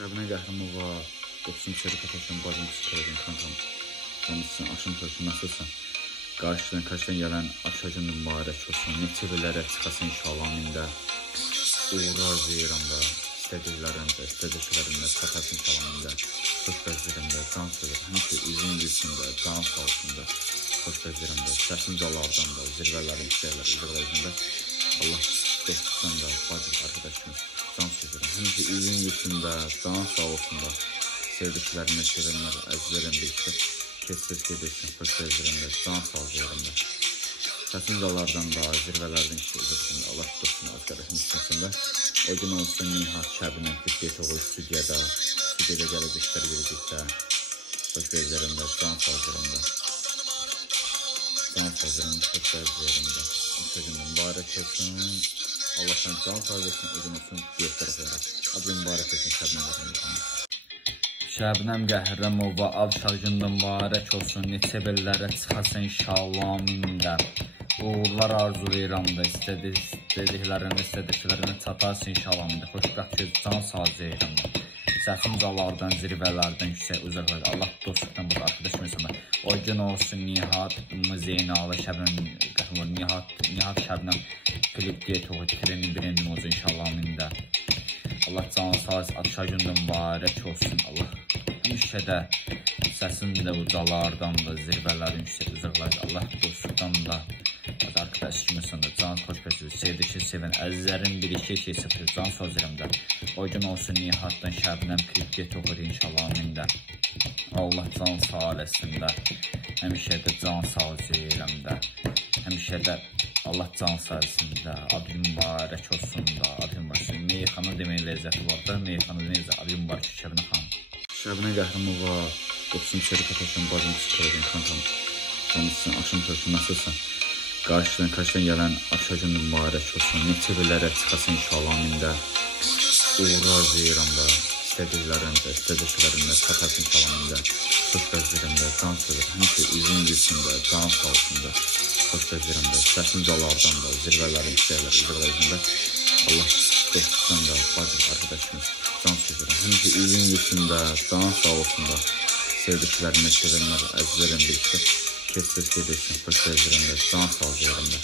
Şəbinə Qəhrəmova 90 şərikət açan bacımsız televizyon kanalım. Tanışsın, aşım sözü nasılsın? Qarşıdan gələn aşacın mübarək olsun. Neçə billərə çıxasın inşallah amində. Uğurlu arzulayıram da. İstədiklərində çatarsın inşallah amində. Xoş gözlərimdə, can sözü. Həmişə üzün gülsündə, can sağ olsunda. Xoş gözlərimdə, səsin calardan da, zirvələrin izləyirlər. Allah dostluqdan da, bacı arkadaşımız. Can sözürüm. Həmişə üzün gülsündə, can sağ olsunda. Sevdiklərini sevenlər, əzizlərim birlikdə. Kes gedirsin, xoş gözlərimdə, can sağ olsunda. Səsin calardan da, zirvələrdən izləyirlər. Allah dostluqdan arkadaşımız içində. O gün olsun Nihat Şəbinə Türkiyə Toğlu studiyada gələcəklər birlikdə. Xoş gözlərimdə, can sağ olsunda. Can sağ olsunda, xoş gözlərimdə. Sözümün mübarək olsun. Allah sən can sağ olsun, o gün olsun diyetlər oxuyaraq. Adı mübarək olsun Şəbinə Qəhrəmova. Şəbnəm Qəhrəmova ad şarjında mübarək olsun. Neçə bellərə çıxasın inşallah amində. Uğurlar arzulayıram da, istədiklərini çatarsın inşallah amində. Xoşbəxt göz can sazlayıram da. Səsim calardan, zirvələrdən, yüksək uzaqlar. Allah dostluqdan burada arkadaşım insanlar. O gün olsun Nihat, Zeynalı, Şəbnəm Qəhrəmova, Nihat Şəbnəm klip diyet oxu, trenin birinci olsun inşallah amində. Allah can sağ atışa gündə mübarək olsun. Allah həmişə də səsin də ucalardan da, zirvələrin yüksək uzaqlar. Allah dostluqdan da, arkadaş kimisində can xoş gözləyir. Sevdikini sevən əzizlərin bir iki sıfır can sözlərimdə. O gün olsun Nihatdan Şəbnəm klip get oxur inşallah amində. Allah can sağ eləsin də. Həmişə də can sağ eləyirəm də. Həmişə də Allah can sağ eləsin də. Adı mübarək olsun da. Adı mübarək olsun. Meyxana demək ləzzəti var da. Meyxana demək ləzzəti. Adı mübarək Şəbinə xanım. Şəbinə Qəhrəmova 90 şərikət açan bacımsız televizyon kanalım. Tanışsın, aşım sözü nasılsın? Qarşıdan gələn aşacın mübarək olsun. Neçə billərə çıxasın inşallah amində. Uğurlu arzulayıram da. İstədiklərində çatarsın inşallah amində. Xoş gözlərimdə, can sözü. Həmişə üzün gülsündə, can sağ olsunda. Xoş gözlərimdə, səsin calardan da, zirvələrin izləyirlər. Allah dostluqdan da, bacı arkadaşımız. Can sözü. Həmişə üzün gülsündə, can sağ olsunda. Sevdiklərini sevenlər, əzizlərim birlikdə. Kes gedirsin, xoş gözlərimdə, can sağ olsunda.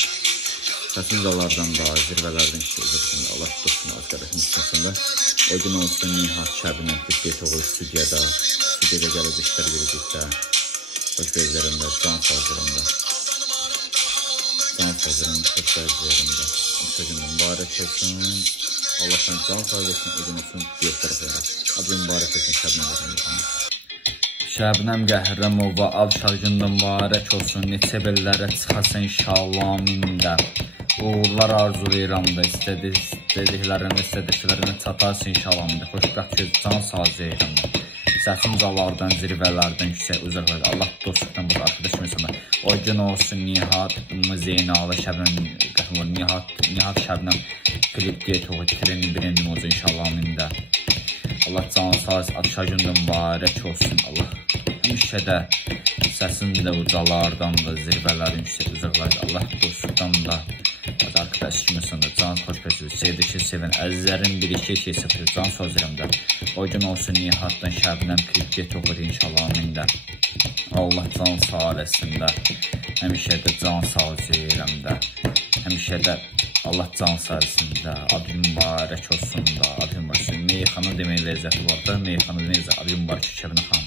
Səsin calardan da, zirvələrdən izləyirlər. Allah dostluqdan arkadaşımız içində. O gün olsun Nihat Şəbinə Türkiyə Toğlu studiyada gələcəklər birlikdə. Xoş gözlərimdə, can sağ olsunda. Can sağ olsunda, xoş gözlərimdə. Sözümün mübarək olsun. Allah sən can sağ olsun, o gün olsun diyetlər oxuyaraq. Adı mübarək olsun Şəbinə Qəhrəmova. Şəbnəm Qəhrəmova ad şarjında mübarək olsun. Neçə bellərə çıxasın inşallah amində. Uğurlar arzulayıram da, istədiklərini çatarsın inşallah amində. Xoşbəxt göz can sazlayıram da. Səsim calardan, zirvələrdən, yüksək uzaqlar. Allah dostluqdan burada arkadaşım insanlar. O gün olsun Nihat, Zeynalı, Şəbnəm Qəhrəmova, Nihat Şəbnəm klip diyet oxu, trenin birinci olsun inşallah amində. Allah can sağ atışa gündə mübarək olsun. Allah həmişə də səsin də ucalardan da, zirvələrin yüksək uzaqlar. Allah dostluqdan da, arkadaş kimisində can xoş gözləyir. Sevdikini sevən əzizlərin bir iki sıfır can sözlərimdə. O gün olsun Nihatdan Şəbnəm klip get oxur inşallah amində. Allah can sağ eləsin də. Həmişə də can sağ eləyirəm də. Həmişə də Allah can sağ eləsin də. Adı mübarək olsun da. Adı mübarək olsun. Meyxana demək ləzzəti var da. Meyxana demək ləzzəti. Adı mübarək Şəbinə xanım.